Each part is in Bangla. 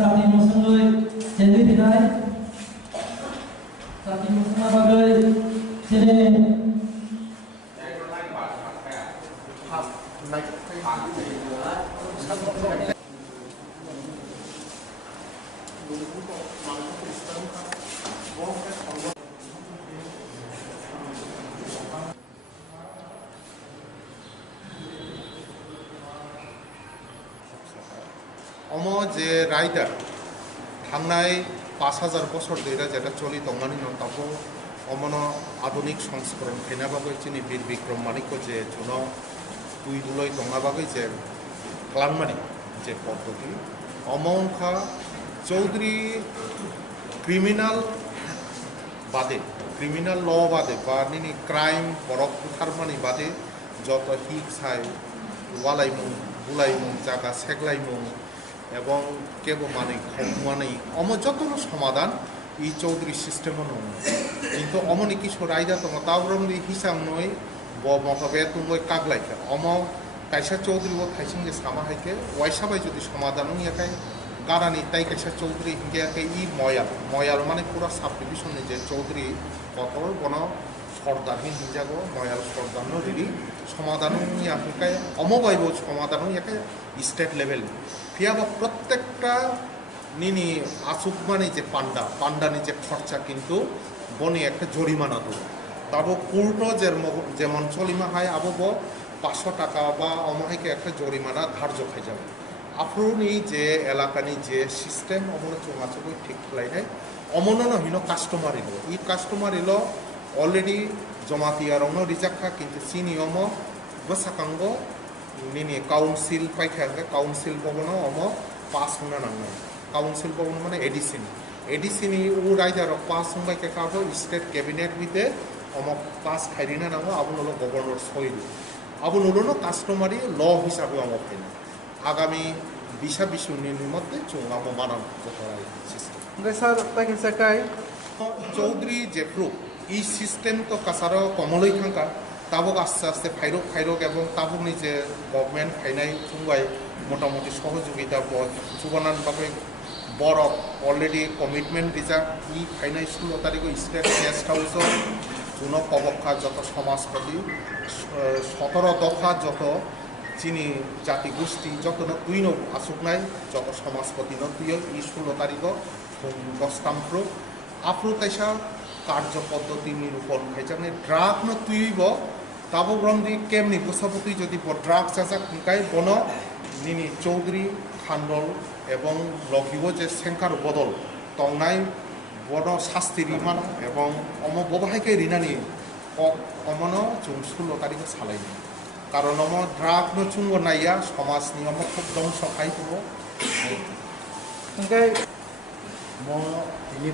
Sati musuh jadi tidak, sati musuh bagai jadi. Amo जे राइडार थांनाय 5000 बছর धरे जेटा चलि दंगानी ताबो अमनो आधुनिक संस्करण फैनाबाबो चिनि बीर विक्रम मानिक जे जुनो तुइदुलै दंगाबागै जे खालाममानि जे पद्धति अमोंखा चौधरी क्रिमिनल बादे क्रिमिनल ल बादे बा निनि क्राइम बरक बुथारमानि बादे जत हिक साइ वालाइमुं बुलाइमुं जागा सेगलाइमुं এবং কেবল মানে খমানেই অম যতন সমাধান এই চৌধুরী সিস্টেমও নয় কিন্তু অমনি কিছু রায়দা দङ তাবরমনি হিসাব নয় ব মহাবে তুমি কাগলাইখা অম কাইসা চৌধুরী ও খাইসিংগে সামা হাইকে ওয়াইসাবাই যদি সমাধান ইয়াকাই গারানি তাই কাইসা চৌধুরী হিঙ্গেয়াকে ই ময়াল মানে পুরা সাব ডিভিশনে যে চৌধুরী কতল বন সর্দার হিজাগো ময়াল সর্দার নদী সমাধান ইয়াকাই অমবাইব সমাধান ইয়াকাই স্টেট লেভেল ফিয়াবা প্রত্যেকটা নিনি আসুক মানে যে পান্ডানি যে খরচা কিন্তু বনে একটা জরিমানা তো তাবো কোর্টও যেমন চলিমা হয় আবো 500 টাকা বা অমাহাইকে একটা জরিমানা ধার্য খাই যাবে আফরুনি যে এলাকানি যে সিস্টেম অমন চমাচবই ঠিক খাইনাই অমনন হিন কাস্টমার ইলো ই কাস্টমার ইলো অলরেডি জমাতিয়ারনো রিজাক্কা কিন্তু সিনিয়ম বসাকাঙ্গ নিনি কাউন্সিল পাইখাকে কাউন্সিল ভবন অম পাস হনা নাঙ্গা কাউন্সিল ভবন মানে এডিসিনি ও রাইজার পাস হংবাইকে কাবো স্টেট ক্যাবিনেট বিতে অম পাস খাইরিনা নাঙ্গো আবুনলো গভর্নর সইদু আবুনলো কাস্টমারি ল হিসাবে অম ফেনা আগামী 20-20 মধ্যে চুঙ্গাম মানান করাই সিস্টেম স্যার তাকে সাকাই চৌধুরী যে প্রুফ এই সিস্টেম তো কাসারো কমলই থাকা তাবক আস্তে আস্তে ফাইরক এবং তাবকনি যে গভর্নমেন্ট ফাইনাই ফুঙ্গাই মোটামুটি সহযোগিতা সুবানান বাকে বরফ অলরেডি কমিটমেন্ট রিজা ই ফাইনাই 16 তারিখ স্টেট গেস্ট হাউস জুন কবক্ষা যত সমাজপতি 17 দফা যত চিনি জাতি গোষ্ঠী যত তুই আসুক নাই যত সমাজপতি তুই ই 16 তারিখ দস্তাম্প্র আপ্রু তাইসা কার্য পদ্ধতি নিরূপণ খাইজানে ড্রাগ ন তুইব তাবো ব্রমদি কেমনি বসাবতুই যদি ড্রাগ চাচা খুঁকাই বন নিনি চৌধুরী খান্ডল এবং লঘিব যে সেঙ্কার বদল তংনাই বন শাস্তি রিমানা এবং অম ববাহাইকে রিনানি অমন চুং 16 তারিখে সালাইনি কারণ অম ড্রাগ ন চুঙ্গ নাইয়া সমাজ নিয়ম খুব ধ্বংস খাইব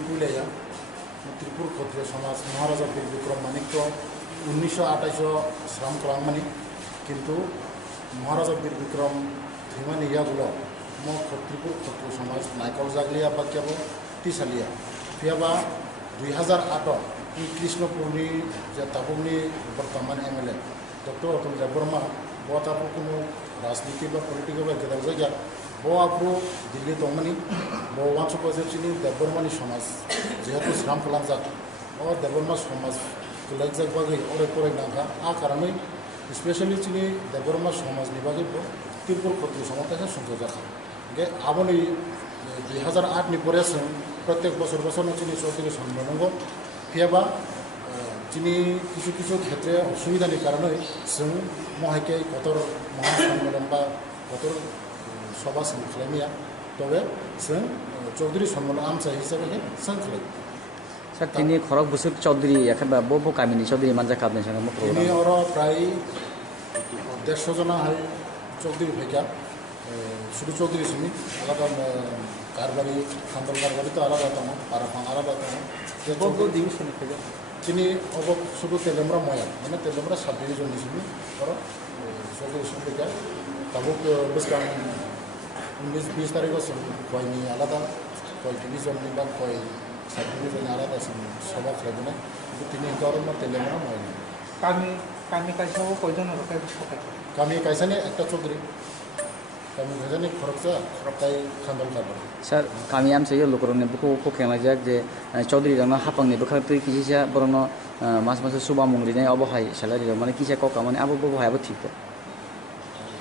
পুলেয়া ত্রিপুর ক্ষত্রিয় সমাজ মহারাজা বীর বিক্রম মানিক্য 1928 শ্রম ক্রামানি কিন্তু মহারাজা বীর বিক্রম ধীমানি ইয়াগুলো ত্রিপুর ক্ষত্রিয় সমাজ নাইকল জাগলিয়া বা কেব টিসালিয়া ফিয়াবা 2008 কৃষ্ণপুরনি যে তাবুনি বর্তমান এমএলএ ডক্টর অতুল দেববর্মা বতাবো কোনো রাজনীতি বা পলিটিক্যাল বা গেদার জায়গা বো আপু দিল্লি দংমানি বো ওয়ানসু পজিশনি দেববর্মানি সমাজ যেহেতু শ্রাম ফলামজাক ও দেববর্মা সমাজ লাইকজাক বাগৈ অরে পরে নাখা আ কারণে স্পেশালি চিনি দেববর্মা সমাজনি বাগৈ ত্রিপুর ক্ষত্রিয় সমাজ কাছে সংযোগ জাখা গে আবনি 2008 नि পরে প্রত্যেক বছর চিনি চৌধুরী সম্মানঙ্গ ফিয়াবা চিনি কিছু ক্ষেত্রে অসুবিধার কারণে जों মহাইকে কতর মহাসম্মেলন বা কতর সভা খালামিয়া তবে जों চৌধুরী সম্মেলন আমসা হিসাবে जों খালাই স্যার তিনি খরক বসুক চৌধুরী এখানে বো কামিনী চৌধুরী মানজা কাবনে সঙ্গে তিনি ওর প্রায় 150 জন হয় চৌধুরী ভাইকা শুধু চৌধুরী শুনি আলাদা কারবারি খান্দল কারবারি তো আলাদা দङ পারাফাং আলাদা দङ বো ডিভিশন চিনি অব শুধু তেলেমরা ময়া মানে তেলেমরা সাব ডিভিশন দিছিনি ওরা চৌধুরী সম্পর্কে তাবুক বেসকাম 19-20 তারিখও কয়নি আলাদা কয় ডিভিশন বা কয় সাব ডিভিশন আলাদা সভা খাইবে না কিন্তু তিনি গরম তেলেমরা ময়নি kami kaisao কয়জন আর কাজ থাকে kami kaisani একটা চৌধুরী kami kaisani খরচা তাই খান্দাল কারবার sir kami am sayo lukurone buku ko khela jak je chaudhary rangna hapang ni bukhak tui kisa borono mas mas suba mungri nai obo hai salary mane kisa ko kamane abo bo hai abo thik to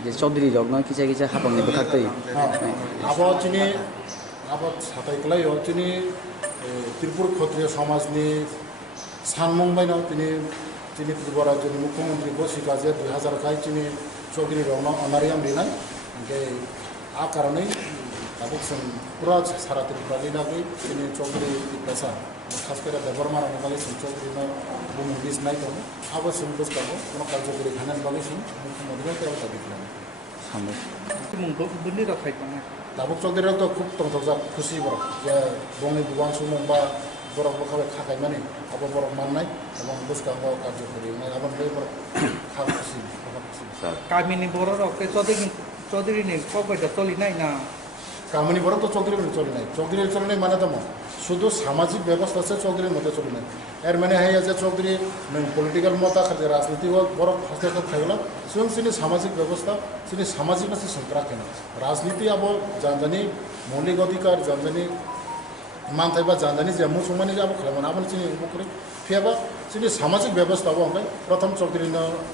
je chaudhary rangna kisa hapang ni bukhak tui আবার চিনি আবার সাতাইকলাই চিনি ত্রিপুর ক্ষত্রিয় সমাজনি সানমংবাই নাও তিনি তিনি ত্রিপুরা রাজ্যের মুখ্যমন্ত্রী বসিকাজে 2000 খাই চিনি চৌধুরী রং অনারিয়াম রিনাই যে আ কারণে তাবুক পুরা সারা ত্রিপুরা লিনাকে তিনি চৌধুরী পেশা খাস করে ব্যবহার মারানো বাকি চৌধুরী বুম বিষ নাই তো আবার সিম্পস পাবো কোনো কার্যকরী খানান বাকি মুখ্যমন্ত্রী তেও দাবি করেন সামনে বুনি রাখাই কোনা তাবুক চৌধুরী তো খুব তংতক খুশি বড় যে বঙ্গি বুবাং সুমং বা বরফ বখাবে খাকাই মানে আবার বরফ মাননাই এবং বুসকাঙ্গ কার্যকরী আবার বরফ খাওয়া খুশি kami ni boro rok ke Chowdhury ni ko ko চলি নাই না কামিনী বড় তো চৌধুরী চলে নাই চৌধুরী চলে নাই মানে তো শুধু সামাজিক ব্যবস্থা আছে চৌধুরীর মধ্যে চলে নাই এর মানে হয়ে আছে চৌধুরী পলিটিক্যাল মত আছে রাজনীতি বড় হস্তক্ষেপ থাকলো সুতরাং তিনি সামাজিক ব্যবস্থা তিনি সামাজিক আছে সংক্রা কেন রাজনীতি আবো জানজানি মৌলিক অধিকার জানজানি মান থাকবা জানজানি যে মু সমানি যাবো খেলাম আবার চিনি উপকরি ফিয়াবা চিনি সামাজিক ব্যবস্থা হবো আমাকে প্রথম চৌধুরী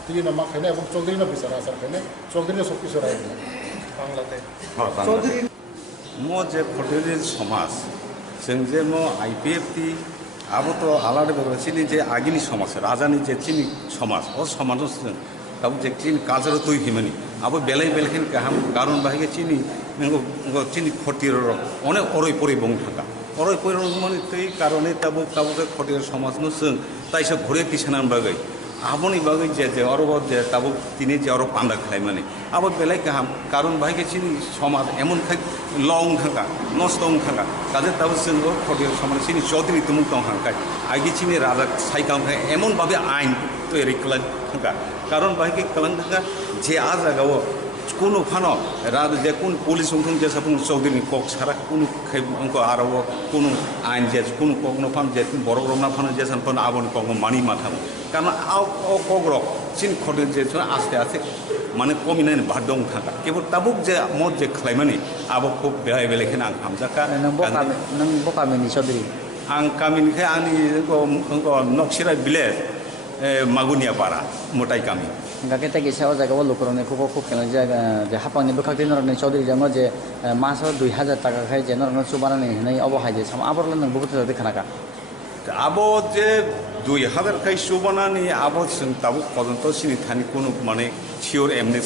তিনি মা খাইনে এবং চৌধুরী বিচার আচার খাইনে চৌধুরী সব কিছু রায় বাংলাতে চৌধুরী मो जे खटियारि समाज जों जे मो आईपीएफ टी आबो तो आलादा बेर चिनि जे आगिनि समाज राजानि जे चिनि समाज ओ समाज जों दाबो जे चिनि कालचार तै हिमानि आबो बेलाय बेलखेन गाहाम कारण बाहागे चिनि नंगो चिनि खटियार अनेक अरय परै बं थाका अरय परै माने तै कारणे दाबो खटियार समाज न जों ताइसा घरे पिसानान बागै आबोनि बागै जे अरब जे दाबो तिनि जे अरब पान्दा खालाय माने आबो बेलाय गाहाम कारण बाहागे चिनि समाज एमन खाय लं थाका नष्ट थाका काजे दाबो जों खटियार समाज चिनि चौधुरी तुमुक दं हांखाय आगे चिनि राजा सायखांखाय एमन भाबे आइन तैयारि खालाय थाका कारण बाहागे खालाम थाका जे आ जागाव কোনো ফানো রাজ যে কোন পুলিশ উঠুন যে সব চৌধুরী কক সারা কোনো অঙ্ক আরও কোনো আইন যে কোনো কখনো ফান যে বড় বড় না ফানো যে ফান আবন কখনো মানি মাথাম কারণ কগ্রক চিন খটে যে আস্তে আস্তে মানে কমিনাय বাদ দं থাকা কেবল তাবুক যে মত যে খালাইমানি আবো খুব বেলায় বেলাयखेन आं हामजाका नों बकामिनि चौधुरी आं गामिनिखाय आंनि नक्सिरा विलेज मागुनिया पारा मोटाई गामि gake ta gisa o jaga o lukurone ko khela jaga je hapangni bukhakti norne chaudhary jango je maso 2000 টাকা khai je norne subarani hinai obo haije sam aborla nang bubutu de khanaka আবো যে 2000 খাই সুবানানি আবো তাবো পর্যন্ত সিনি থানি কোনো মানে শিওর এমনি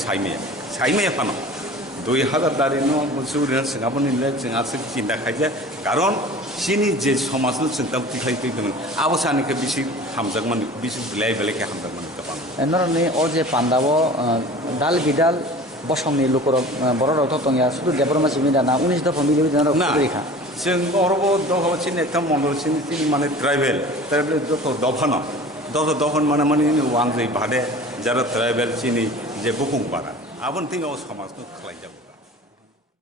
সাইমে ফানো 2000 দাঁড়ি সুরিয়া সিঙ্গাপুর নিলে जों আছে চিন্তা খাই যে কারণ সিনি যে সমাজ চিন্তা খাই তৈবেন আবো সানিকে বেশি হামজাক মানে বেশি বিলাই বেলাকে হামজাক মানে তখন norne o je pandabo dal bidal bosongni lukoro borok to tongya sudu debroma simida na 19 dafा मिलियो दिन না जों अरब दफा चिनि একটা মন্ডল চিনি মানে ট্রাইবেল যত দফানো দফান মানে ওয়ান যে ভাদে যারা ট্রাইবেল চিনি যে বুকুং পারা আবন তিনি সমাজ খালাই যাব